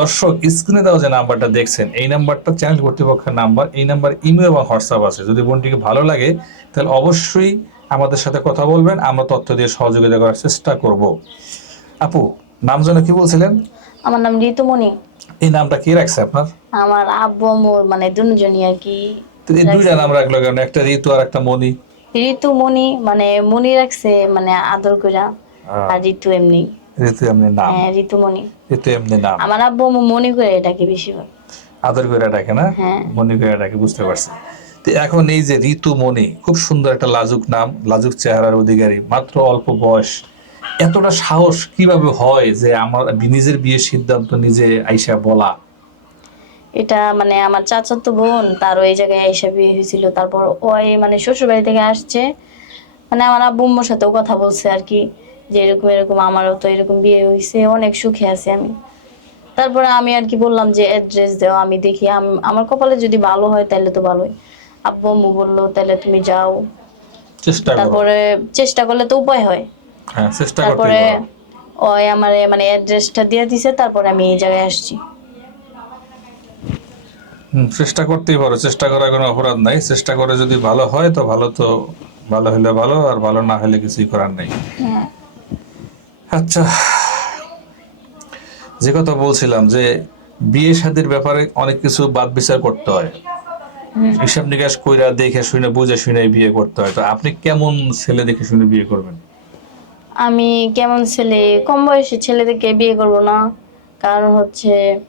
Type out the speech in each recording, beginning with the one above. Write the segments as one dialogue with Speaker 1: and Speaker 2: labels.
Speaker 1: দর্শক স্ক্রিনে দেওয়া যে নাম্বারটা দেখছেন এই নাম্বারটা চ্যানেল কর্তৃপক্ষের নাম্বার এই নাম্বার ইমেল এবং হোয়াটসঅ্যাপ আছে। যদি বোনটিকে ভালো লাগে তাহলে অবশ্যই আমাদের সাথে কথা বলবেন আমরা তথ্য দিয়ে সহযোগিতা করার চেষ্টা করব। আপু নাম যেন কি বলছিলেন?
Speaker 2: আমার নাম ঋতুমণি।
Speaker 1: এই নামটা কি রাখছে আপনার?
Speaker 2: আমার আব্বু আম্মু মানে দুজনই আর কি
Speaker 1: তো এই দুইটা নাম রাখল কেন? একটা ঋতু আর একটা মনি
Speaker 2: ঋতুমণি মানে মনি রাখছে মানে আদর কইরা আর ঋতু এমনি।
Speaker 1: ঋতু এমনি নাম।
Speaker 2: হ্যাঁ ঋতুমণি।
Speaker 1: ঋতু এমনি নাম।
Speaker 2: আমার আব্বু মনি করে এটাকে বেশিরভাগ
Speaker 1: আদর করে ডাকে না?
Speaker 2: হ্যাঁ।
Speaker 1: মনি করে ডাকে বুঝতে পারছি। তো এখন এই যে ঋতু মনি খুব সুন্দর একটা লাজুক নাম লাজুক চেহারার অধিকারী মাত্র অল্প বয়স। এতটা সাহস কীভাবে হয় যে আমার নিজের বিয়ের সিদ্ধান্ত নিজে আইসা বলা?
Speaker 2: এটা মানে আমার চাচাতো বোন তার ওই জায়গায় এসে বিয়ে হয়েছিল। তারপর ওই মানে শ্বশুর বাড়ি থেকে আসছে। মানে আমার আব্বু সাথেও কথা বলছে আর কি। যে এরকম এরকম আমারও তো এরকম বিয়ে হয়েছে অনেক সুখে আছি আমি। তারপরে আমি আর কি বললাম যে অ্যাড্রেস দাও আমি দেখি আমার কপালে যদি ভালো হয় তাহলে তো ভালোই। আব্বু আম্মু বলল তাহলে তুমি যাও।
Speaker 1: চেষ্টা করো।
Speaker 2: তারপরে চেষ্টা করলে তো উপায় হয়।
Speaker 1: হ্যাঁ চেষ্টা করতে
Speaker 2: তারপরে ওই আমার মানে অ্যাড্রেসটা দিয়ে দিছে তারপরে আমি এই জায়গায় আসছি।
Speaker 1: চেষ্টা করতেই পারো। চেষ্টা করার কোনো অপরাধ নাই। চেষ্টা করে যদি ভালো হয় তো ভালো তো ভালো হলে ভালো আর ভালো না হলে কিছুই করার নেই।
Speaker 2: হ্যাঁ।
Speaker 1: আচ্ছা যে কথা বলছিলাম যে বিয়ে শাদীর ব্যাপারে অনেক কিছু বাদ বিচার করতে হয়। হিসাব নিকাশ কইরা দেখে শুনে বুঝে শুনে বিয়ে করতে হয়। তো আপনি কেমন ছেলে দেখে শুনে বিয়ে করবেন?
Speaker 2: আমি কেমন ছেলে? কম বয়সী ছেলেদেরকে বিয়ে করব না। কারণ হচ্ছে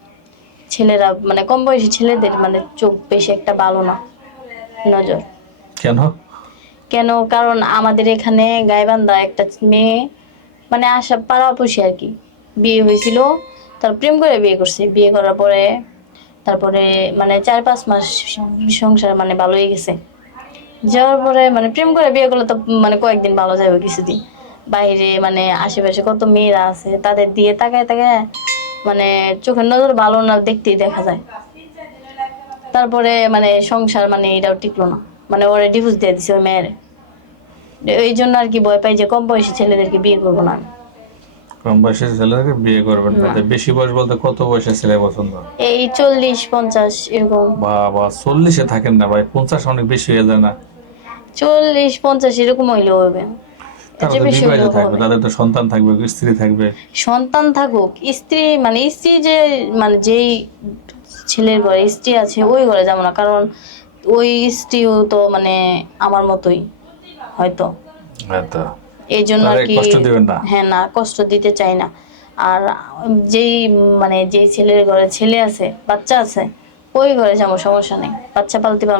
Speaker 2: ছেলেরা মানে কম বয়সী ছেলেদের মানে চোখ বেশি একটা ভালো না। নজর।
Speaker 1: কেন?
Speaker 2: কেন? কারণ আমাদের এখানে গাইবান্ধা একটা মেয়ে মানে আশা পাড়াপড়শি আর কি। বিয়ে হয়েছিল, তার প্রেম করে বিয়ে করছে। বিয়ে করার পরে, তারপরে মানে চার পাঁচ মাস সংসার মানে ভালোই গেছে। যাওয়ার পরে মানে প্রেম করে বিয়ে করলে তো মানে কয়েকদিন ভালো যাবে কিছুদিন। বাইরে মানে আশেপাশে কত মেয়েরা আছে, তাদের দিয়ে তাকায় তাকায় মানে চোখের নজর ভালো না দেখতেই দেখা যায়। তারপরে মানে সংসার মানে এটাও টিকলো না। মানে ওরা ডিভোর্স দিয়ে দিছে ওই মেয়ের। এই জন্য আর কি ভয় পাই যে কম বয়সী ছেলেদেরকে বিয়ে করব না।
Speaker 1: কম বয়সের ছেলেকে বিয়ে করবেন না। বেশি বয়স বলতে কত বয়সের ছেলে পছন্দ?
Speaker 2: এই চল্লিশ পঞ্চাশ এরকম।
Speaker 1: বাবা চল্লিশে থাকেন না ভাই পঞ্চাশ অনেক বেশি হয়ে যায় না।
Speaker 2: চল্লিশ পঞ্চাশ এরকম হইলেও হবে।
Speaker 1: তাদের তো সন্তান থাকবে স্ত্রী থাকবে।
Speaker 2: সন্তান থাকুক স্ত্রী মানে স্ত্রী যে মানে যেই ছেলের ঘরে স্ত্রী আছে ওই ঘরে যাব না কারণ ওই স্ত্রীও তো মানে আমার মতোই। হয়তো।
Speaker 1: হ্যাঁ
Speaker 2: এই জন্য আর কি। হ্যাঁ না কষ্ট দিতে চাই না। আর যেই মানে যেই ছেলের ঘরে ছেলে আছে বাচ্চা আছে ওই ঘরে যাব সমস্যা নেই। বাচ্চা পালতে পারব